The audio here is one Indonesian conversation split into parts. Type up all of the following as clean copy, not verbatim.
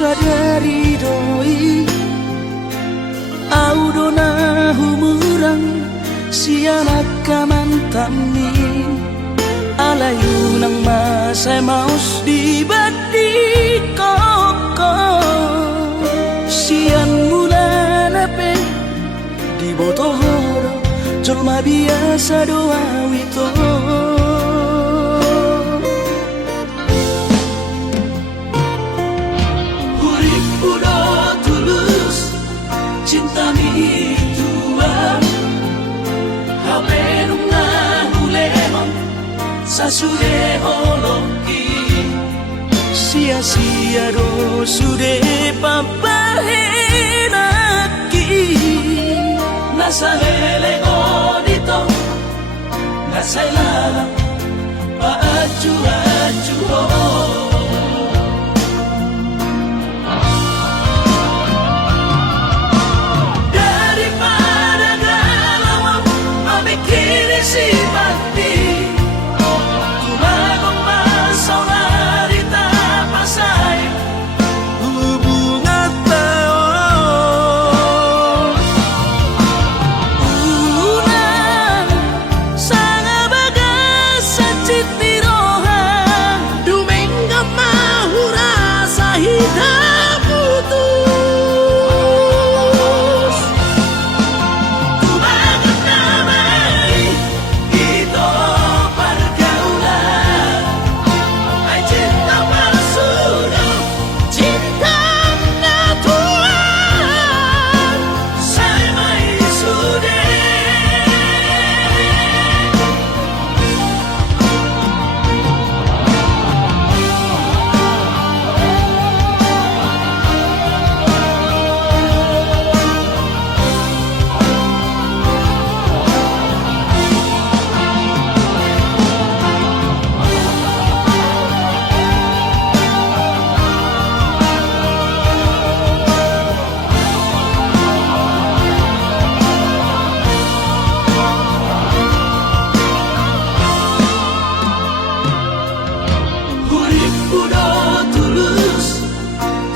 sadari doi audona humurang sianak kamantami alayu nang masay maus di badi koko sian mula nape di botohoro jolma biasa doa wito hurip udah tulus cinta mi tuan hape nunga hulemon sasude holoki sia-sia do sude papahenaki nasa hele godito nasa lala paaju-aju daripada galau memikiri si mati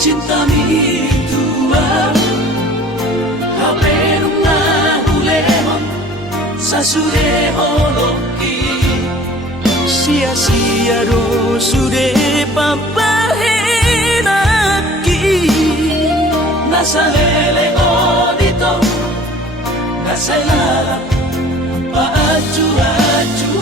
cinta mi tuan hape nunga hulemon sasude holoki sia-sia do sude papahenaki nasa hele godito nasa lala paaju-aju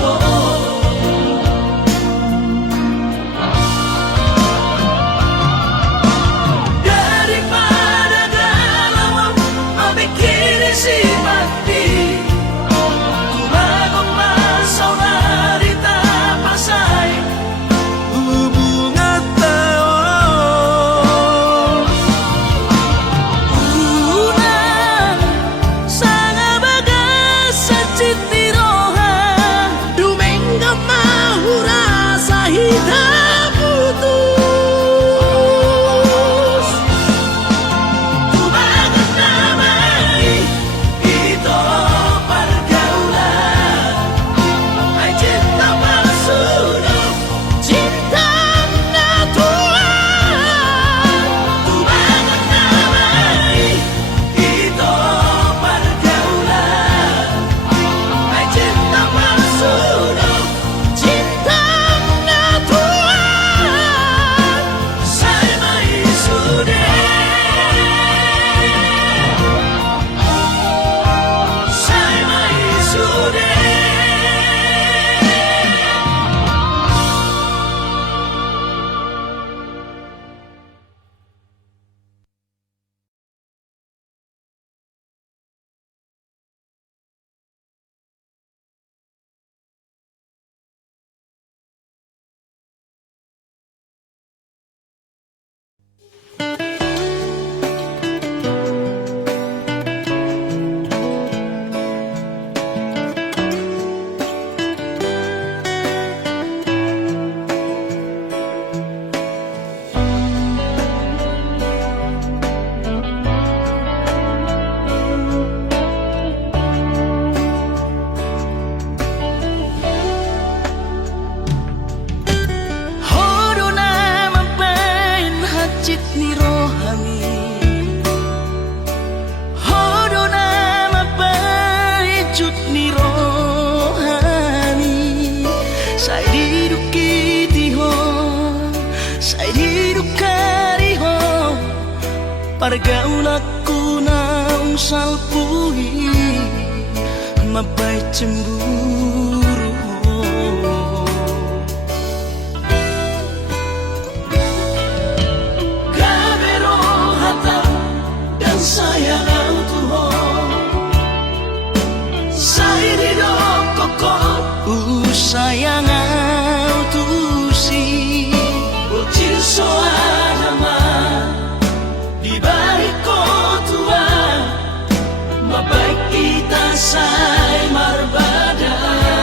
si mati tumagong masaw na rita pasay hubungan tao unang sanga baga Pargaulaku naung salpui mabai cemburu. Gabero hata dan sayang Tuhan Sairido koko sayang tusi Ucil soadama di balik kotua mabaik kita say marbada.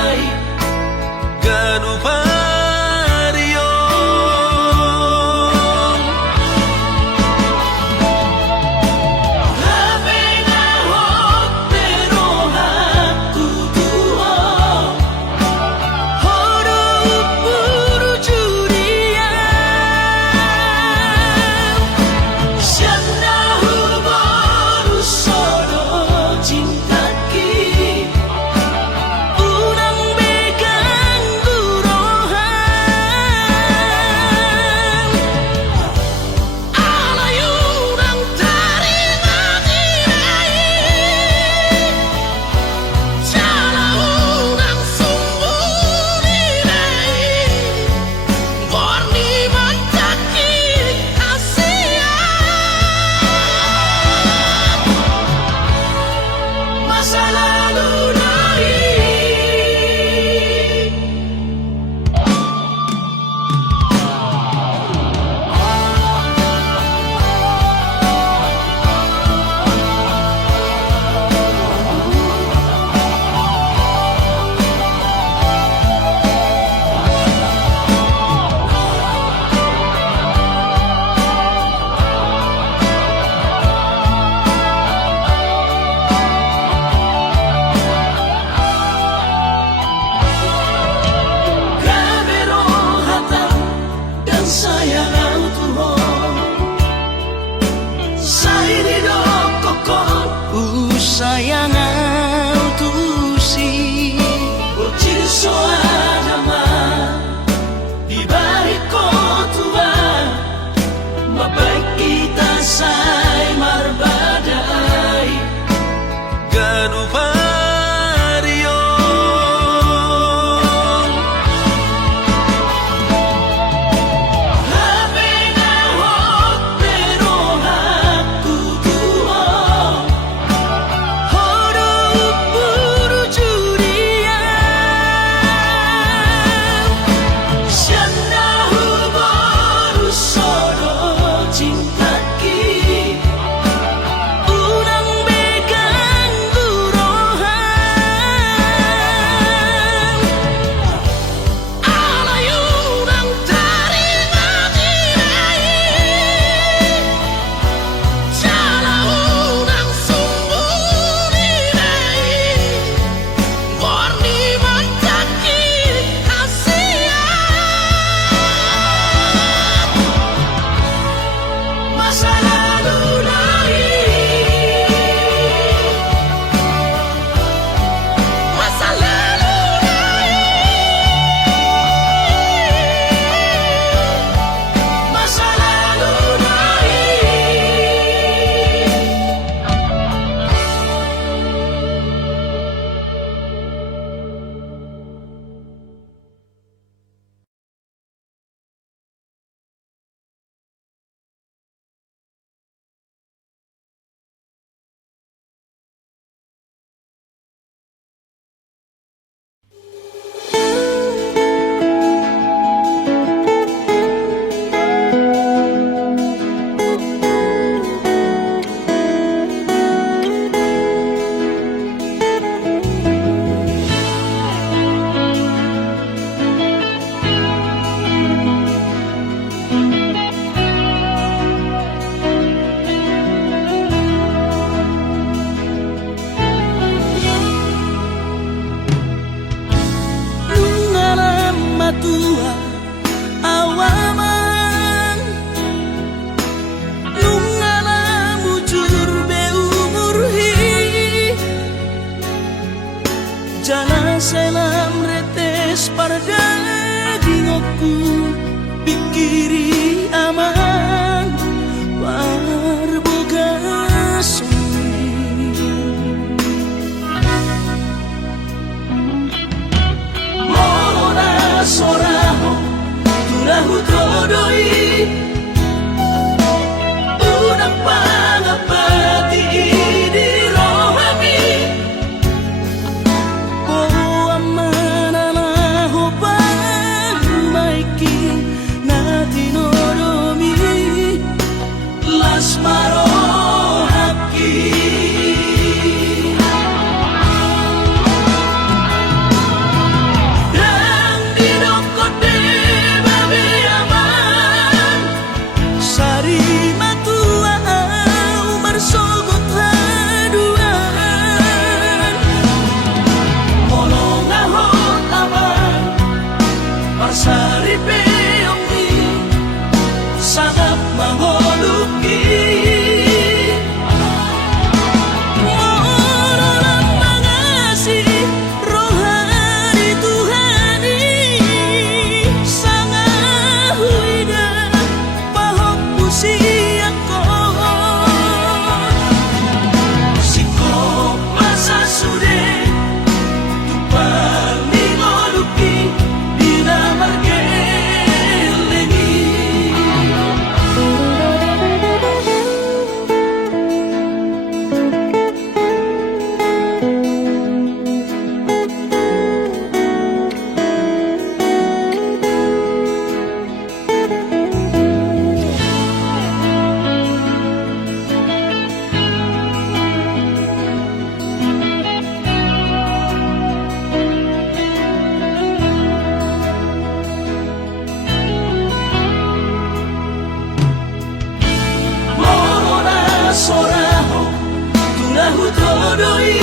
hutodoi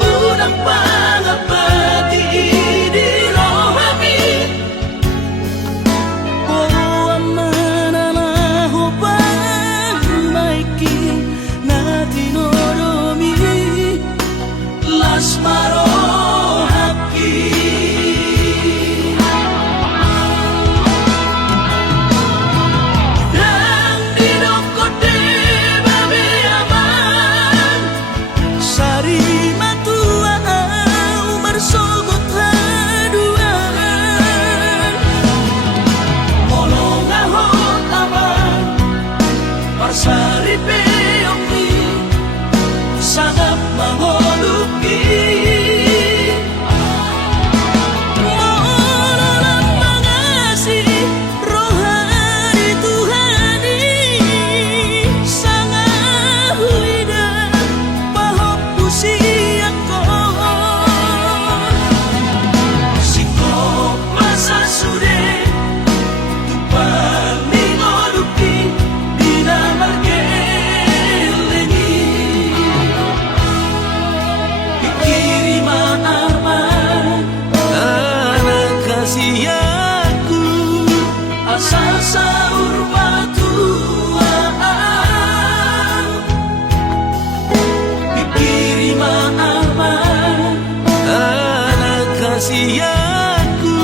unang pangapati di rohami O amananaho pagmaiki na tinoromi las marohaki dan didokote babe aman Sari matua umar sogot haduan molong ahot aman parsari peyoki sangat mangoluki Mololang mangasi rohani Tuhani Sanga huida pahop usiakon sikop masa sude tupan mingoluki dinamarkelengi pikirima aman Anak kasihku asal saur batuaan pikirima aman Anak kasihku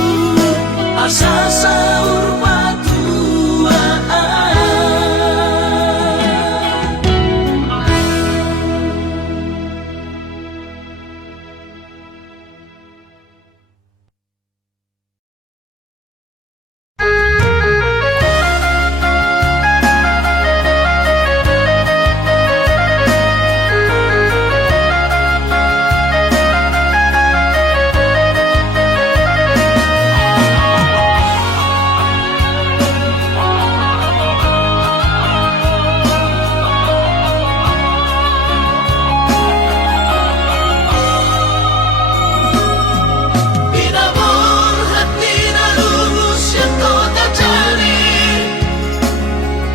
asal saur batuaan Binabur hati na lulus yang kau tak cari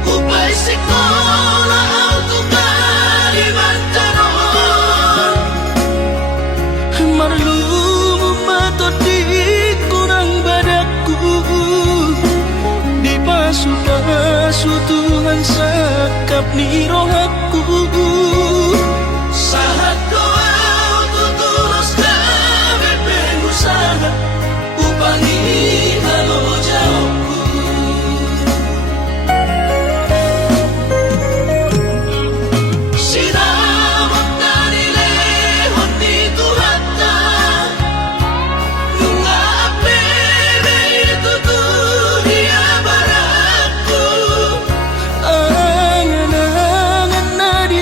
Upay sekolah autokar ibantaron Marlum matot di kurang badakku Di pasu-pasu Tuhan sakap ni rohaku Sahat kau tutulus kami pengusaha Upangi halo jauhku Sinamot na nilehon ni Tuhata Nung apere itu dunia baratku Angan-angan na di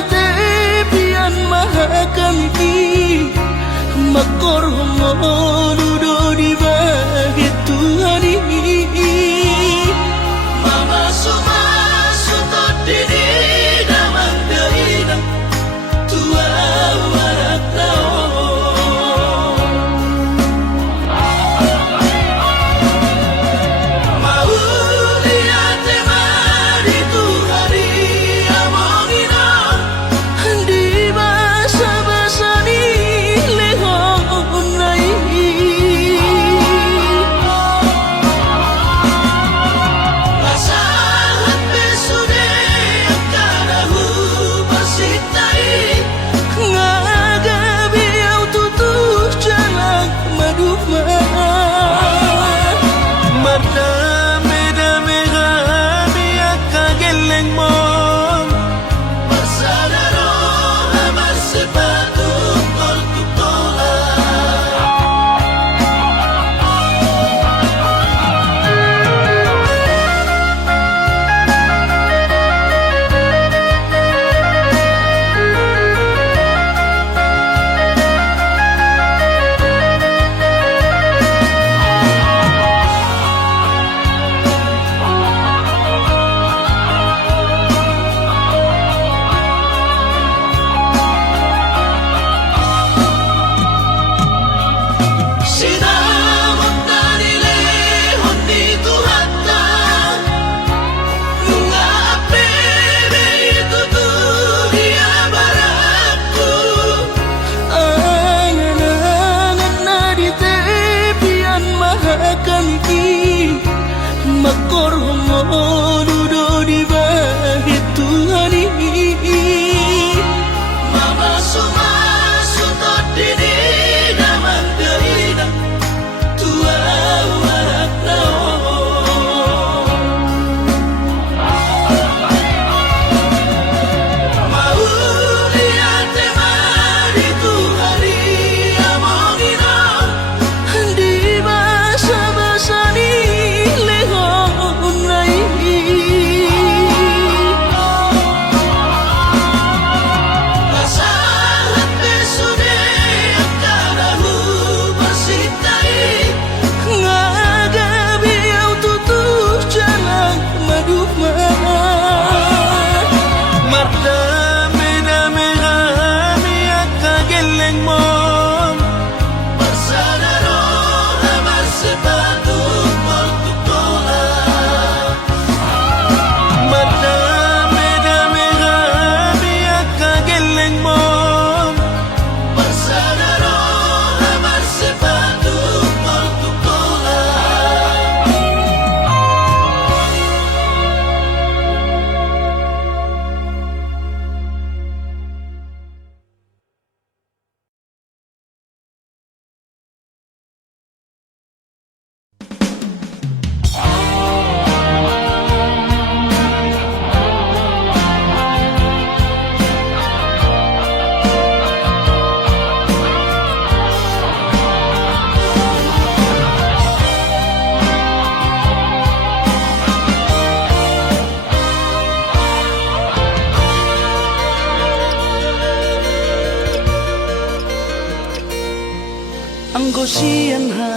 Gosian ha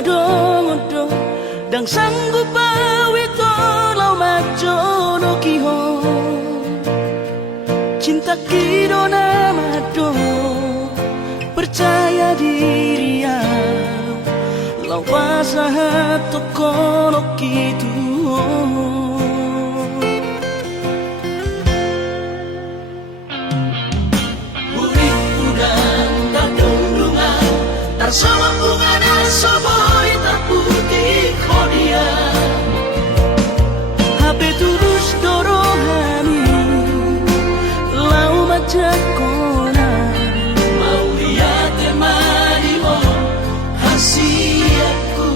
adong-odong dang sanggup awito lau majono kiho cinta kidona mado percaya diri ya lau pasaha tokono kitu Urik udang tak dundungan Tarsama bunga dan soboi tak putih kodia HP tulus dorohani lau majakona Mau lihat temani mo hasiatku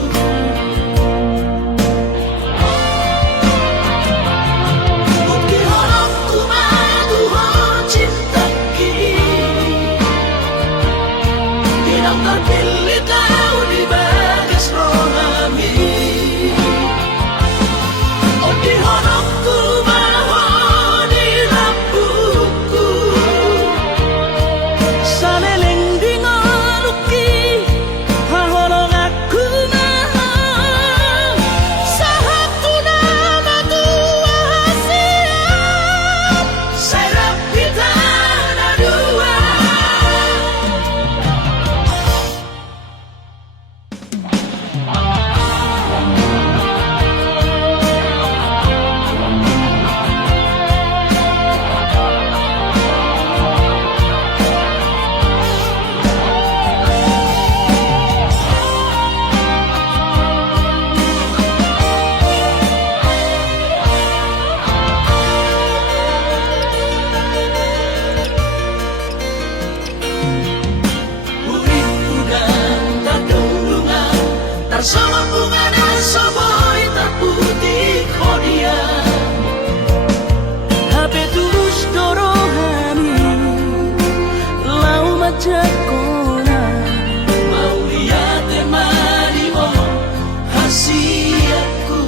Bukti horokku madu ho cinta kini Tidak terpilih kau di bagas rohami Oh di horokku maho di lampuku saleleng dingaluki haholong aku maha sahaku nama tua hasiat Serap kita ada dua Urik udang tak dundungan Tarsama bunga dan soboi tak putih kodia HP tulus dorohani lau majakona Mau lihat temani mo hasiatku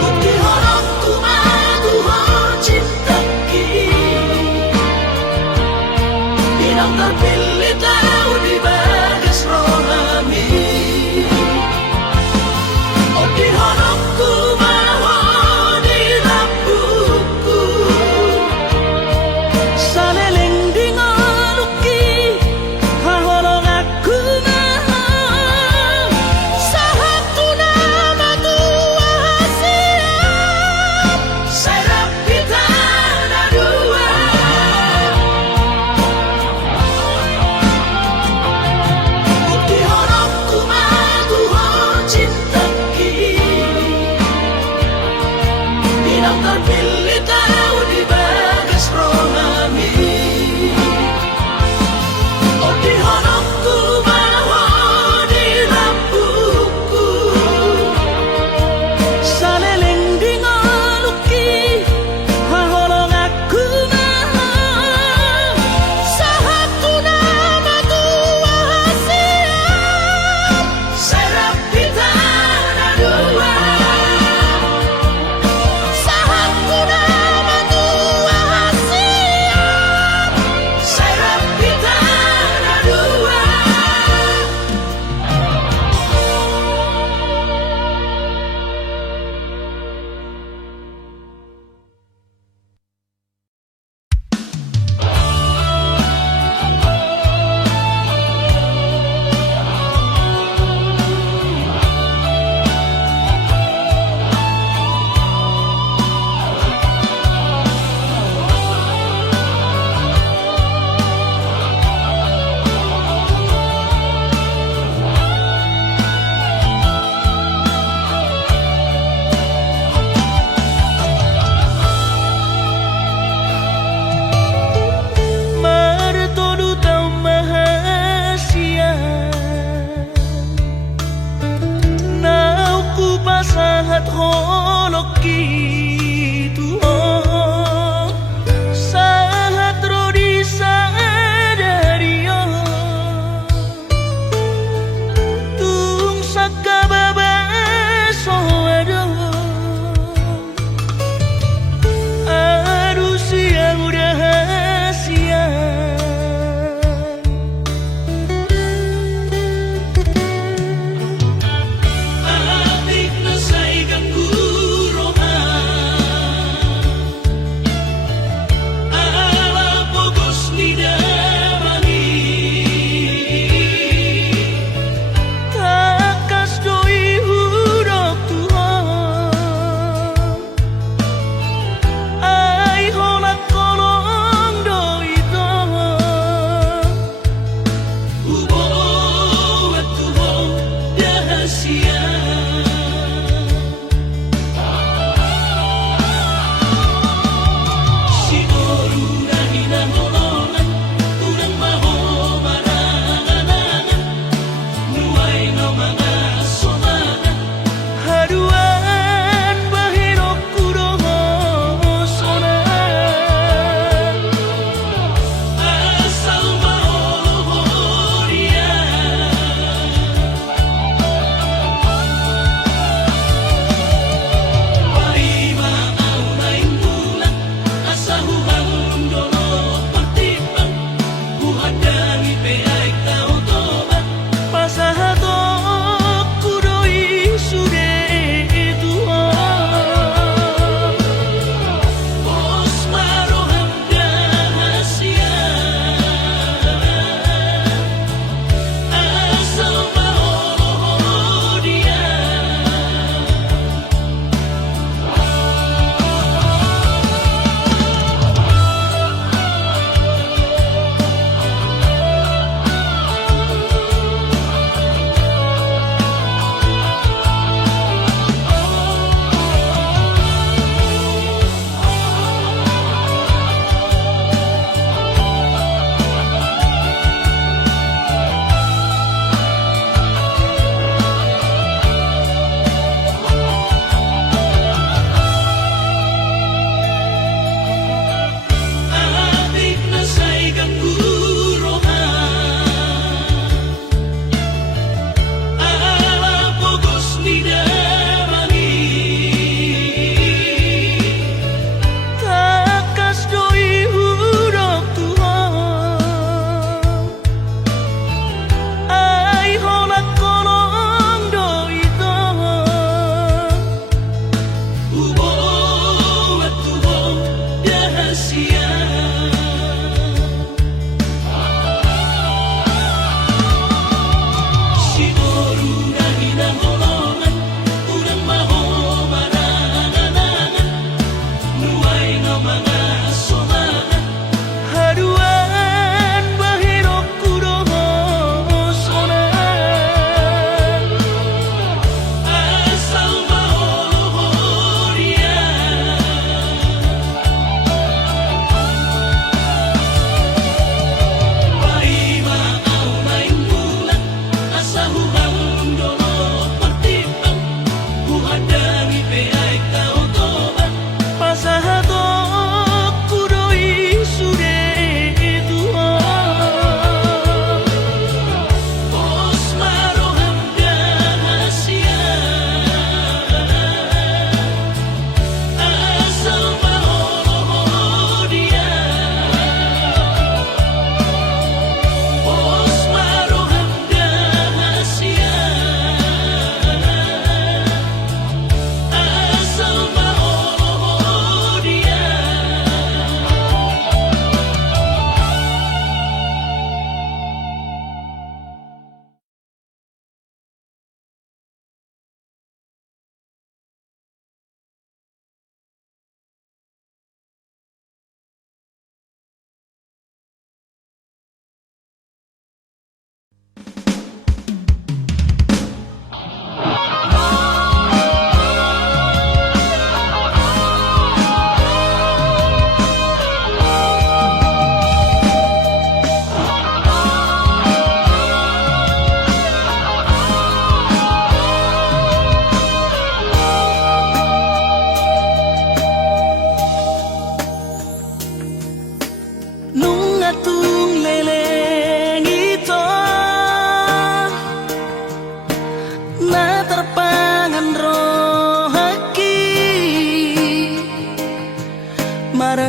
Bukti horokku madu ho cinta kini Tidak terpilih tahu di bagas rohami Oh di horokku maho di lampuku saleleng dingaluki haholong aku maha sahaku nama tua hasiat Serap kita ada dua Bukti horokku madu ho cinta kini Tidak terpilih tahu di bagas rohami Oh di horokku maho di lampuku saleleng dingaluki haholong aku maha sahaku nama tua hasiat Serap kita ada dua sahaku nama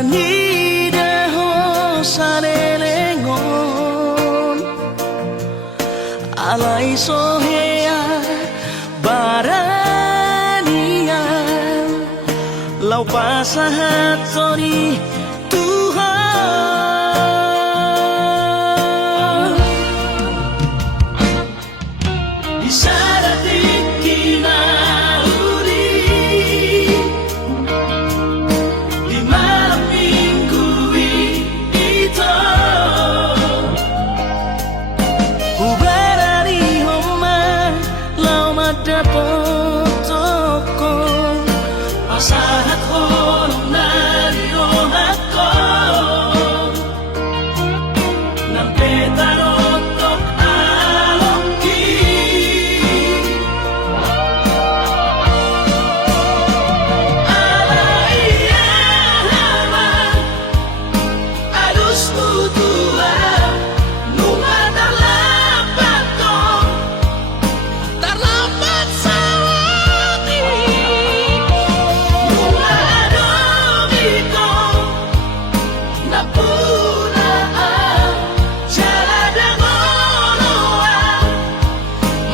Ni deho sarelengon alai sohea barania lau pasahat soni Tuhan isaratik kinauri di malam minggu itu uberani homa lau madapotoko pasahat honong nari ohako nang petarotok alongki alaiyama alus mutua numa terlambat sawati numa adomiko napuna jala dangonoa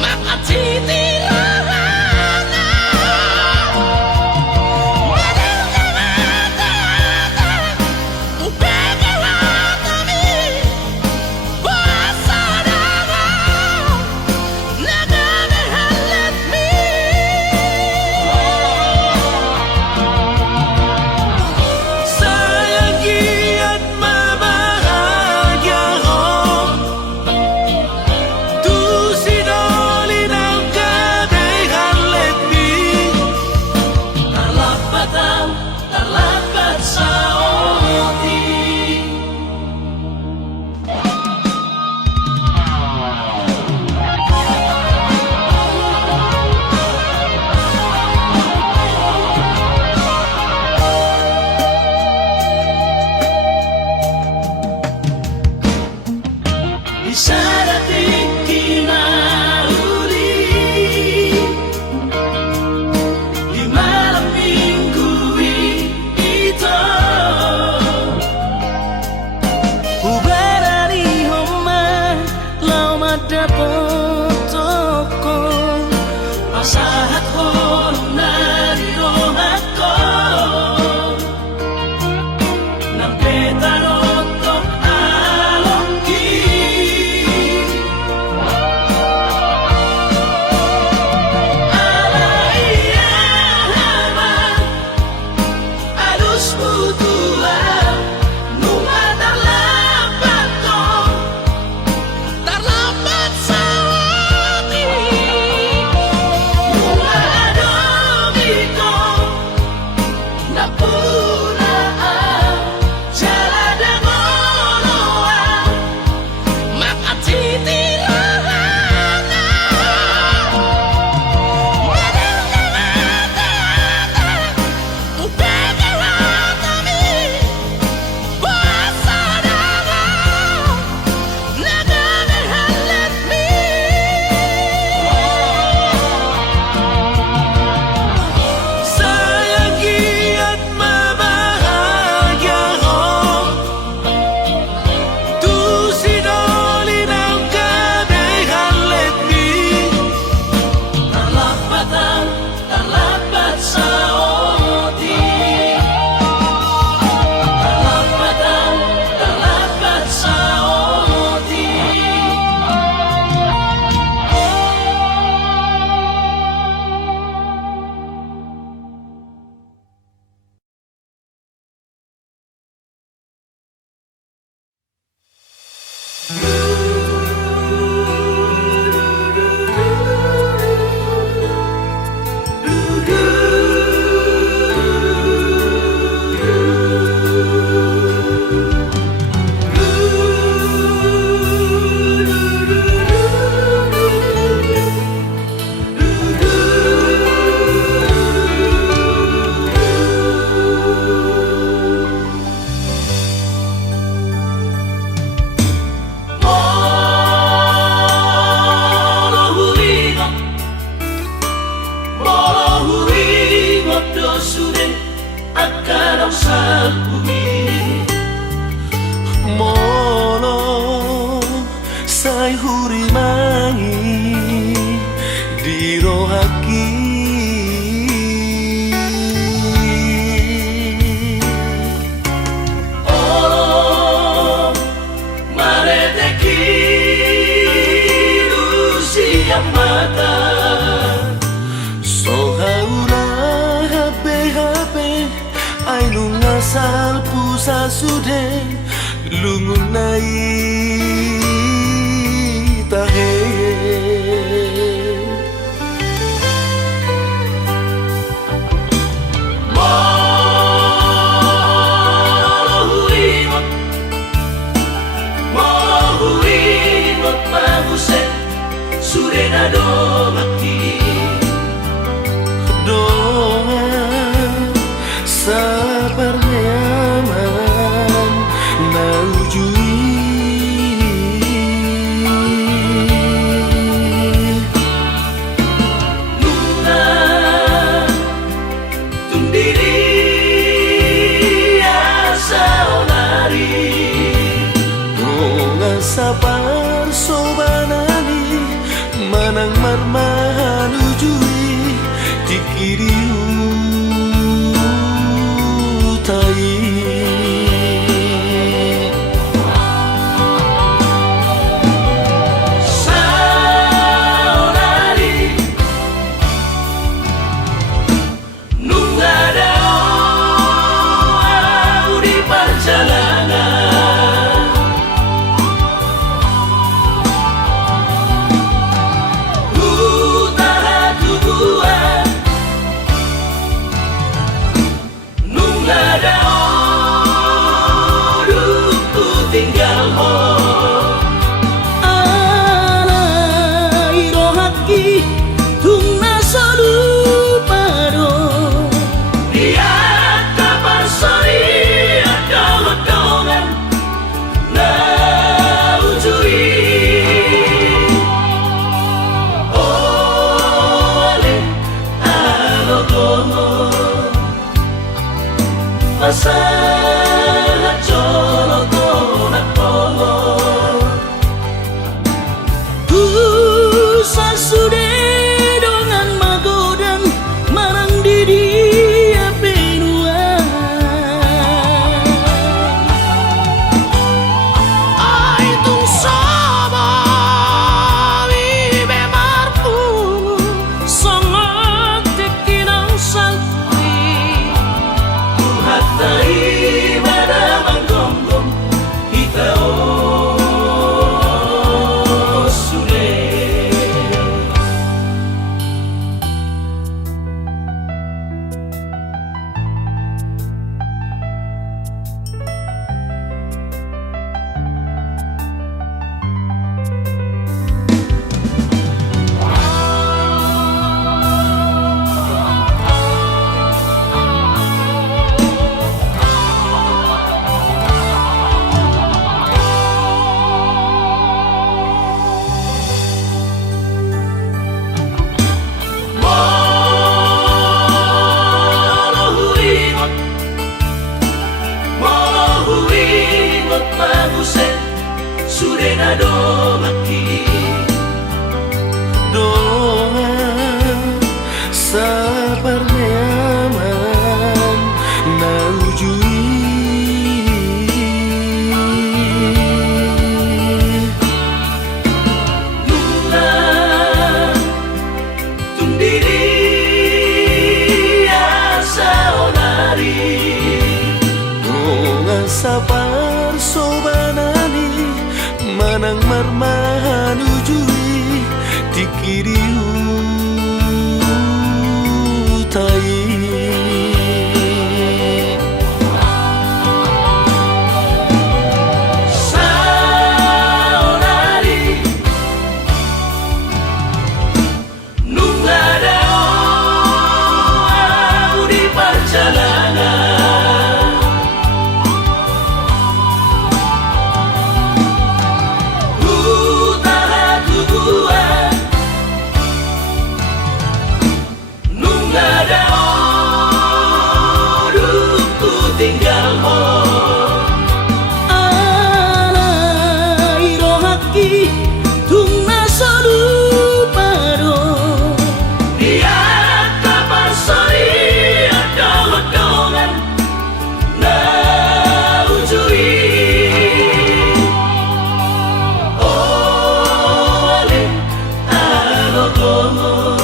makatiti rahana terlambat saoti isaratik kinauri di malam minggu itu uberani homa lau madapotoko pasahat honong nari ohako nang petarotok alongki alaiyama alus mutua numa terlambat sawati numa adomiko napuna jala dangonoa makatiti rahana sayangi at mabahagya ko tu sinoli ng kadehan let me terlambat sa oti terlambat sa oti Moro huringot dosure akan ang sa bumi Ainu ngasal pusa sude lungun nai tahe Mohuingot mabuset surena domaki sabar nyaman naujui Nuna tundiri asa onari Donga sabar sobanani manang marmahan ujui dikiriu tai saonari nungada di perjalanan utara tubuhan nungada tinggal ho ala irohaki tungna soluparo lihat kabar sori ada hodongan na ujui ole alogomo masa sude dengan magodan marang diri penua ai tung sama vive marfu sangat tekinang salpi hatai pada manggonggong kita sude surena domaki doa sabar nyaman naujui Nuna tundiri asa onari Donga sabar sobanani manang marmahan ujui dikiriu tai saonari nungada di perjalanan utara tubuhan nungada tinggal ho ala irohaki tungna soluparo lihat kabar sori ada hodongan na ujui ole alogomo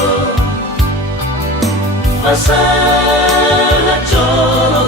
masa colo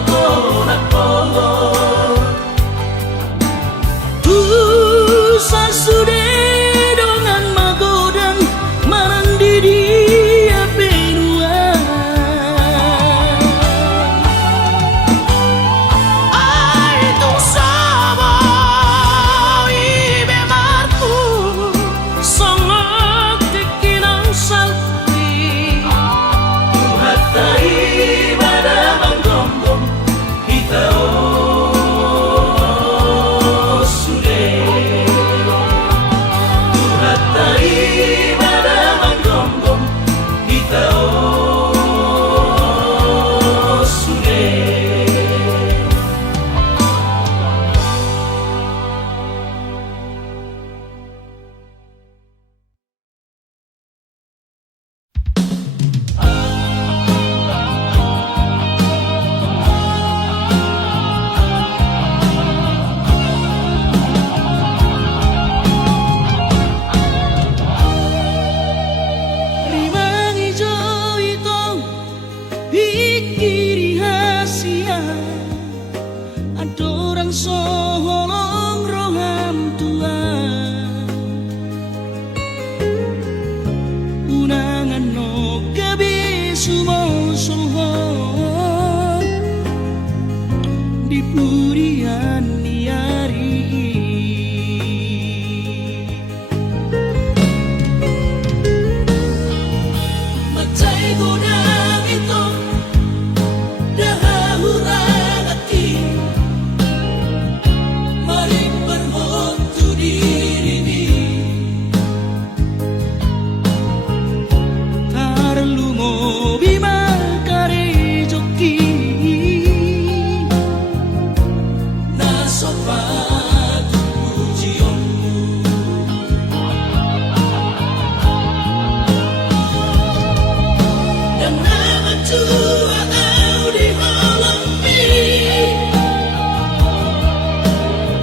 di puriani hari. Macai godang itu dah hurang hati, mari bermotu diri ni. Tarlu mo bima kare joki Nasopatu pujianmu, dan nama tua au di halami,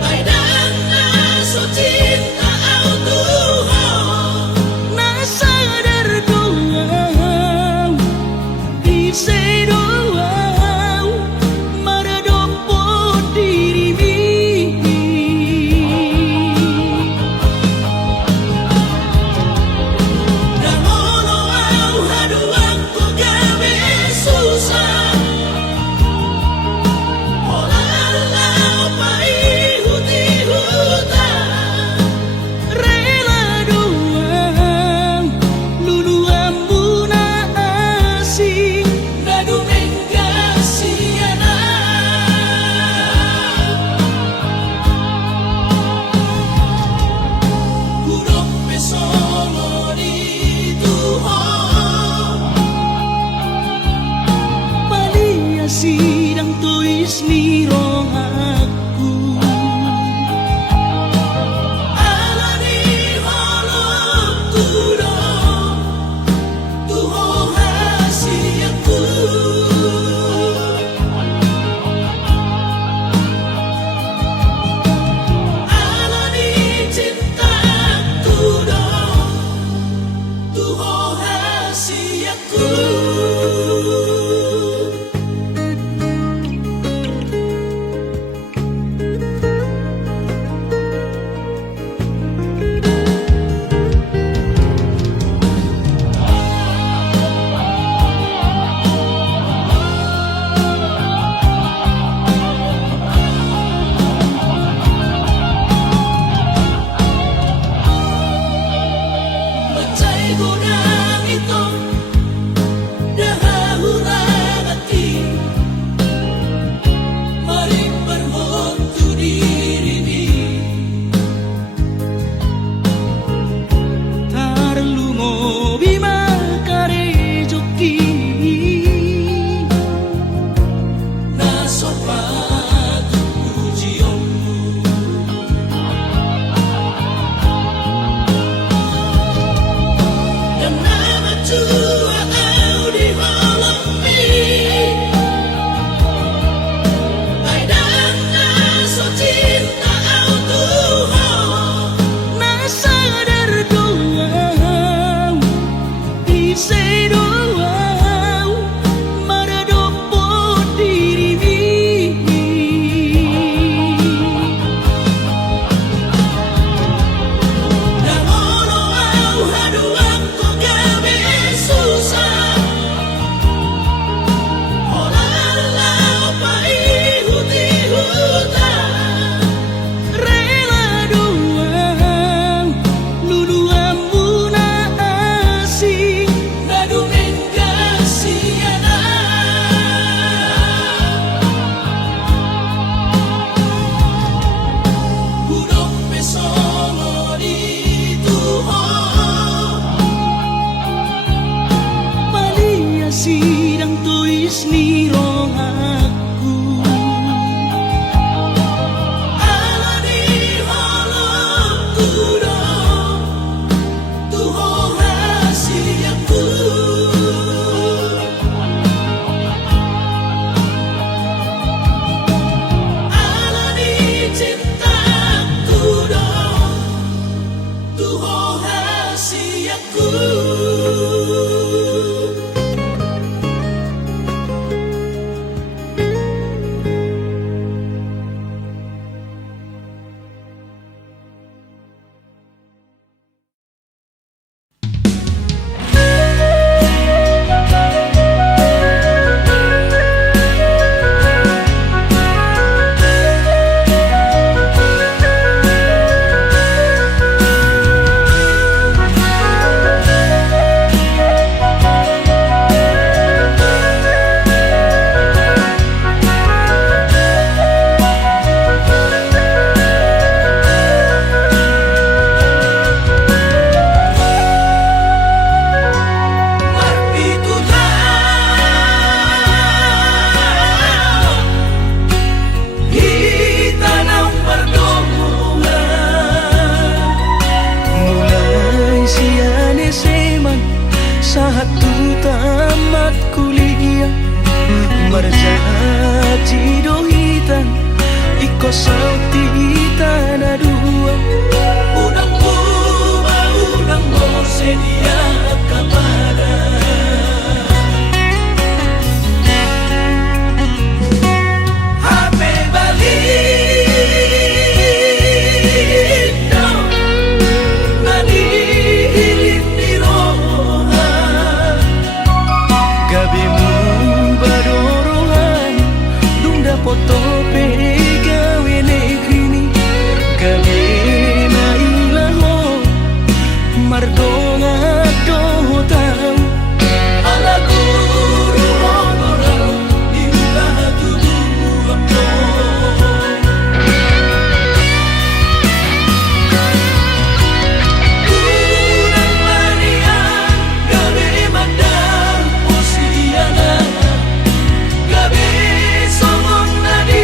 ai dan naso cinta au Tuhan. na sadar doang di sedoang maradopo dirimi. Dan mono au haduang ko gabe susah, olalau pai huti hutan. Rela doang lulu ambuna asing Nadu menggasiana, kudok pesolo di Tuhan. palia sidang tuis ni rong aku. Alani halap kudok Tuhan hasiaku. Alani cinta kudok Tuhan hasiaku. Macai godang itu dah hurang hati, mari bermotu diri ni. Tarlu mo bima kare joki Nasopatu pujianmu, dan nama tua au di halami, ai dan naso cinta au Tuhan. na sadar doang di sedoang maradopo dirimi. foto gawe negrini gawe na ilaho margo ngadoh tau ala guru honorar ilah tubuh amno Kurang Maria gawe mandang posiana gawe somong nadi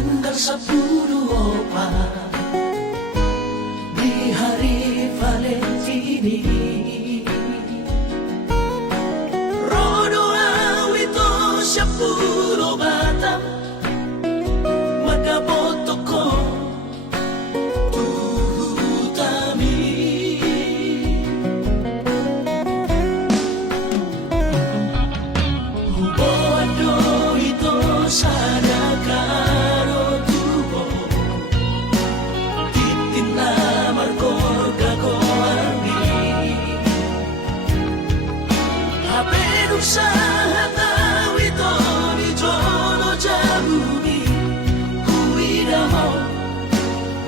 tanggal 10 Oktober di hari Valentini. Rodo awito 10 batang magaboto ko tutami. Huboado ito sana karo tubo titin na markor gago armi hapenung sa hataw ito ni Jono Jamuni kuida mo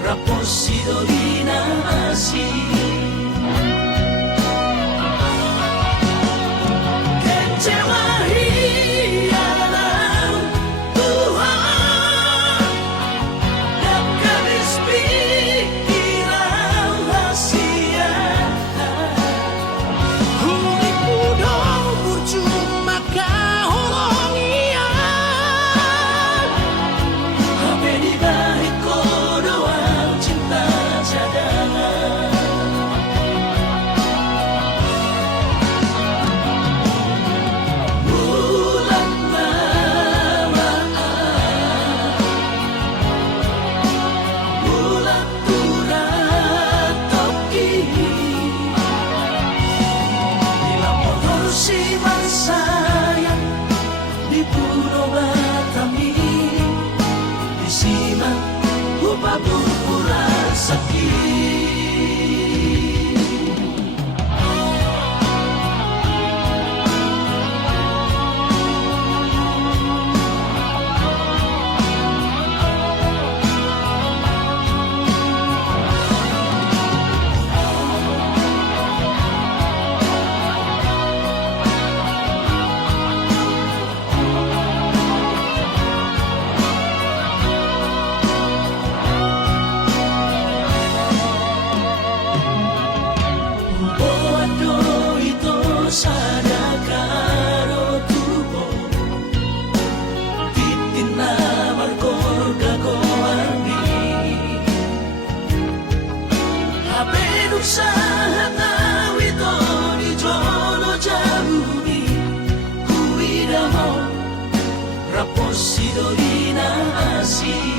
rapos si Dorina Asi sa hataw ito ni Jono Jamuni kuida mo rapos si Dorina Asi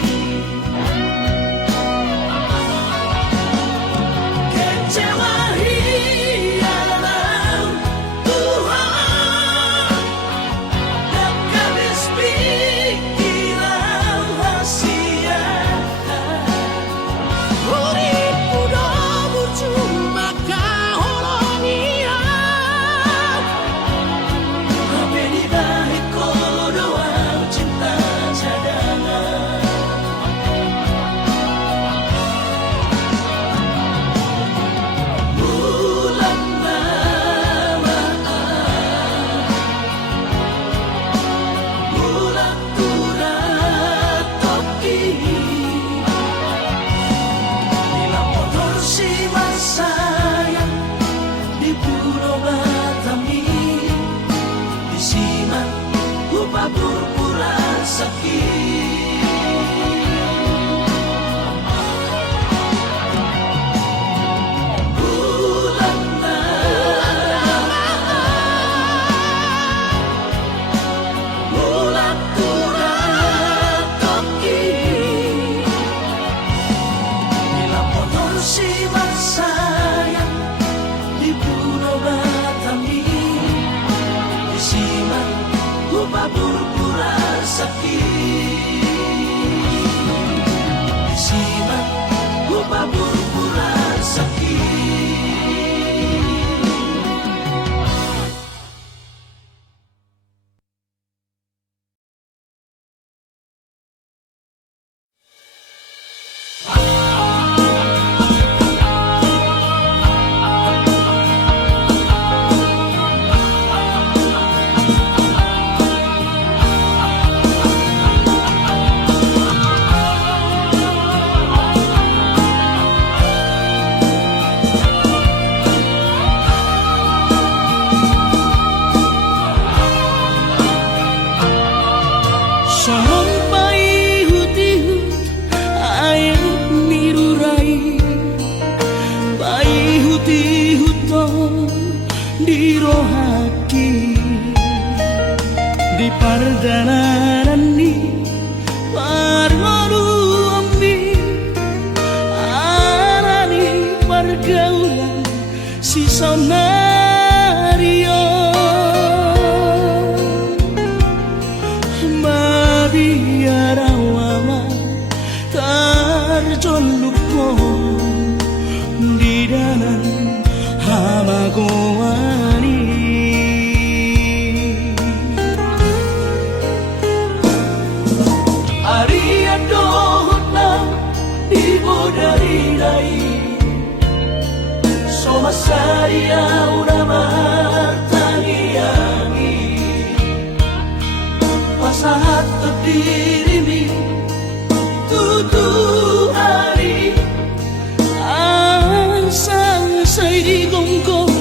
di dalam hamagoani Aria dohna ibu dari dai Soma saria una martangiangi Pasahat terdirimi tutu hari Asang say di gongko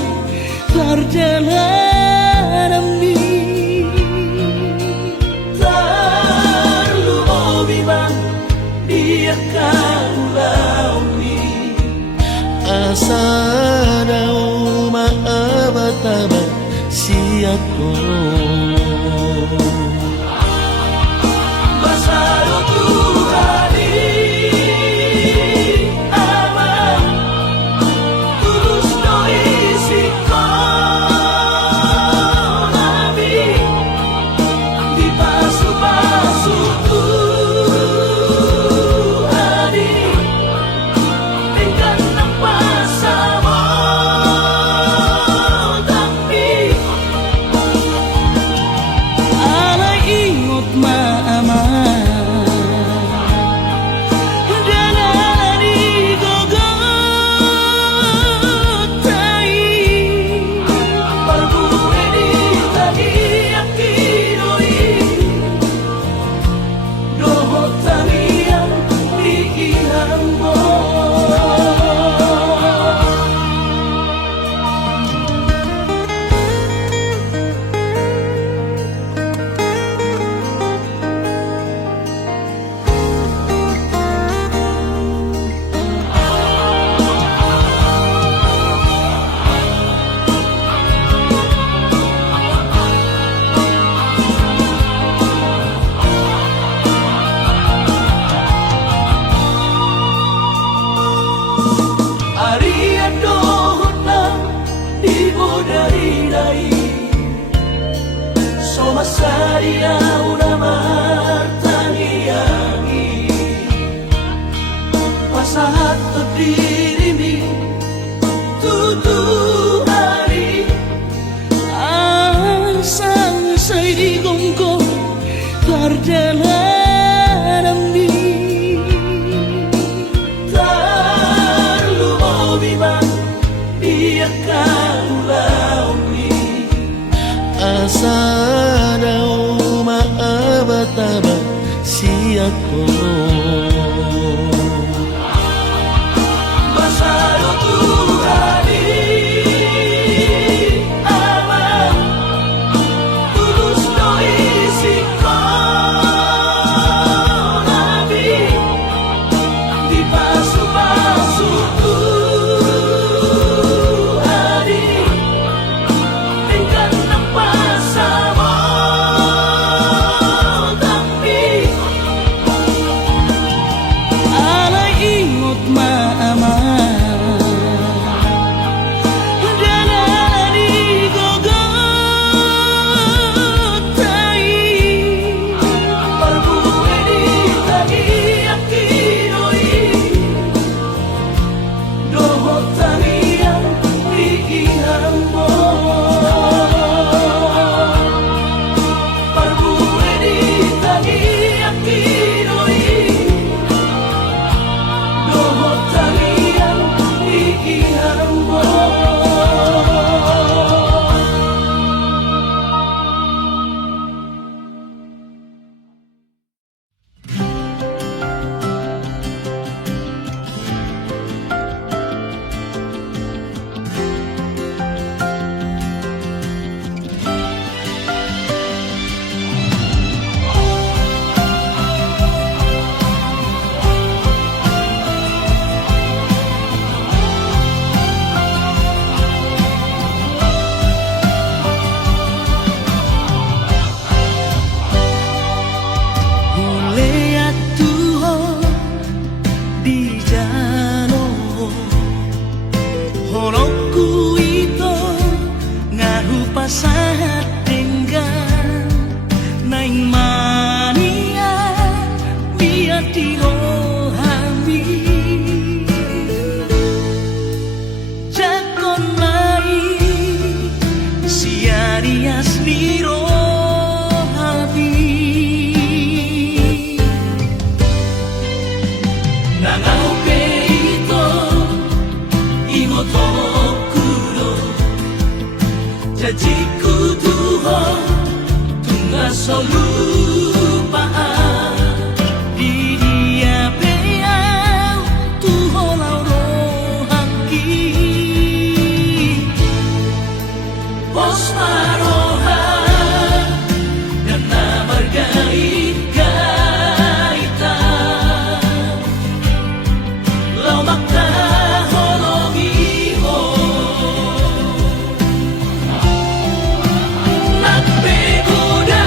perjalanan mi Terlumobiman biarkan launi Asa daw maabataba siat ko Masaro tuhari ama tulus no isi ko nabi di pasu-pasu tuhari tinggal nampak sama tapi alay ingot maama danani gogotay Perbueni tadi yakinoi Dohot tanian diihambo Aria dohna ibu dari dai Soma saria una martangiangi Pasahat terdirimi tutu hari Asang say di gongko perjalanan mi Terlumobiman biarkan launi Asa daw maabataba siat ko Masaro tuhari ama tulus no isi ko nabi di pasu-pasu tuhari tinggal nampak sama tapi alay ingot maama danani gogotay Perbueni tadi yakinoi Dohot tanian diihambo Perbueni tadi yakinoi Dohot tanian diihambo 長尾ペイと妹黒jadi kuduho tunga solupaan di dia beau tuho lauro haki pos maroha dan namargai gaita lomak na hologiho nagpegoda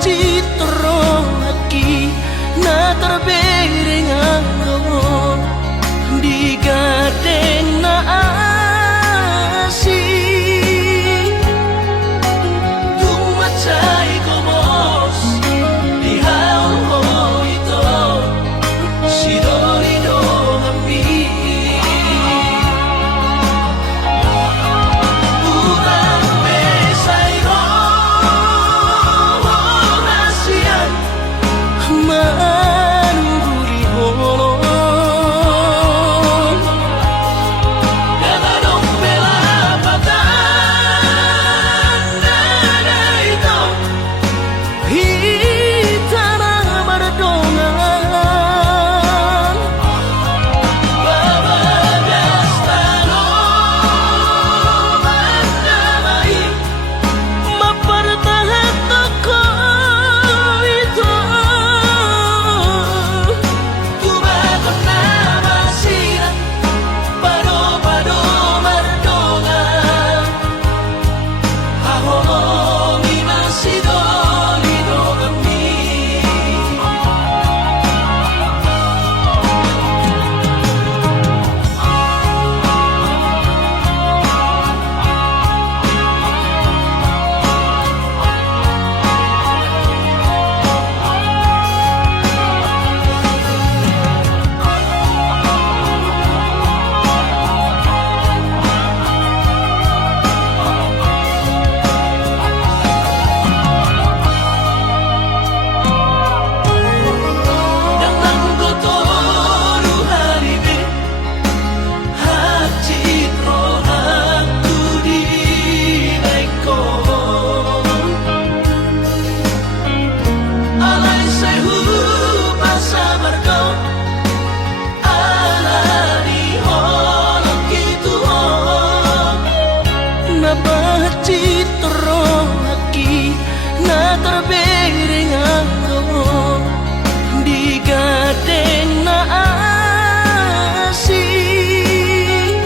citro lagi na terbering anggo di gadeng na asih Tumacay komos di hao ito Sidori no kami Urang besay ro nasiyan manuburi holo Ganadong pelapatan na ito hitana berdongan Babagas tanong at damay mapartahan ako ito Tumakot na masira Pado-pado mardongan Ahong imasidoli no kami Dengan kotoru haribin Hati rohaku di baiko Alay sehu pasabar kau Alani holong gitu napacitro lagi na terbering anggo di gadeng na asih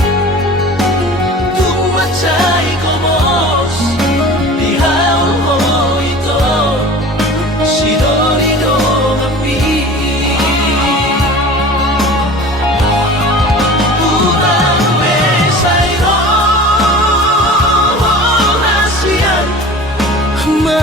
Tumacay komos di hao ito Sidori no kami Urang besay ro nasiyan ma